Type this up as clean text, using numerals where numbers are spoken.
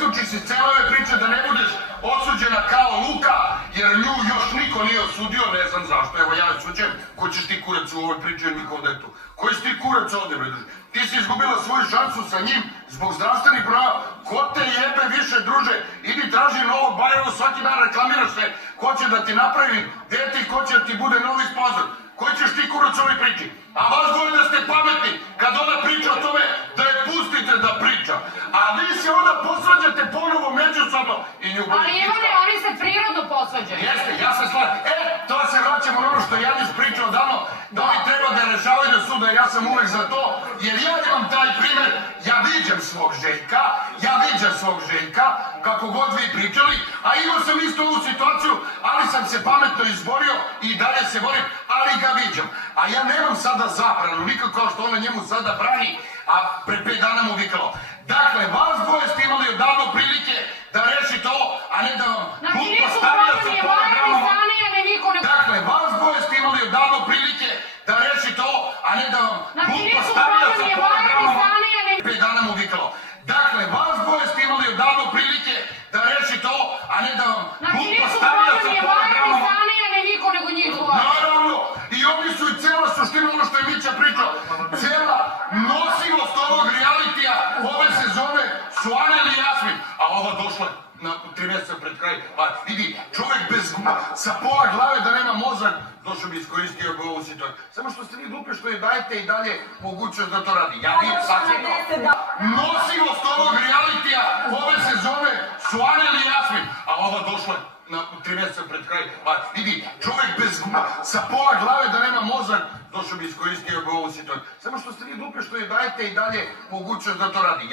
isključiš iz cele ove priče da ne budeš osuđena kao Luka, jer nju još niko nije osudio, ne znam zašto, evo ja je suđem, ko ćeš ti kurac u ovoj priči, jer niko ovde tu. Koji si ti kurac ovde, bre, druže? Ti si izgubila svoju šansu sa njim zbog zdravstvenih prava. Ko te jebe više, druže? Idi traži novog Bajevu, svaki dan reklamiraš se, ko će da ti napravi dete i ko će da ti bude novi sponzor. Koji ćeš ti kurac u ovoj priči? A vas dvoje da ste pametni kad ona priča o tome da je pustite da priča. A vi se onda posvađate ponovo međusobno i ljubav. Ali Ivane, oni se prirodno posvađaju. Jeste, ja se slažem. To se vraćamo na ono što je Janis pričao davno, da oni treba da rešavaju do suda, ja sam uvek za to, jer ja imam taj primer, ja viđam svog Željka, kako god vi pričali, a imao sam isto ovu situaciju, ali sam se pametno izborio i dalje se borim, ali ga viđam. A ja nemam sada zabranu, nikako kao što ona njemu sada brani, a pre 5 dana mu vikalo. Dakle, vas dvoje ste imali odavno prilike da rešite ovo, a ne da vam glupo stavlja sa programom. Dakle, vas dvoje ste imali odavno prilike da rešite ovo, a ne da vam glupo stavlja sa programom. 5 dana mu vikalo. Dakle, vas dvoje ste imali odavno prilike da rešite ovo, a ne da vam glupo stavlja sa programom. Naravno, i oni su i cela suština ono što je Mića pričao. Cela nosivost ovog realitija ove sezone su Anel i Jasmin, a ova došla na 3 mjeseca pred kraj. Pa vidi, čovjek sa pola glave da nema mozak, došao bi iskoristio ovu situaciju. Samo što ste vi glupi što je dajete i dalje mogućnost da to radi. Ja bih sasvim nosivost ovog realitija ove sezone su Anel i Jasmin, a ova došla na 3 mjeseca pred kraj. Pa vidi, čovjek sa pola glave da nema mozak, došao bi iskoristio ovu situaciju. Samo što ste vi glupi što je dajete i dalje mogućnost da to radi.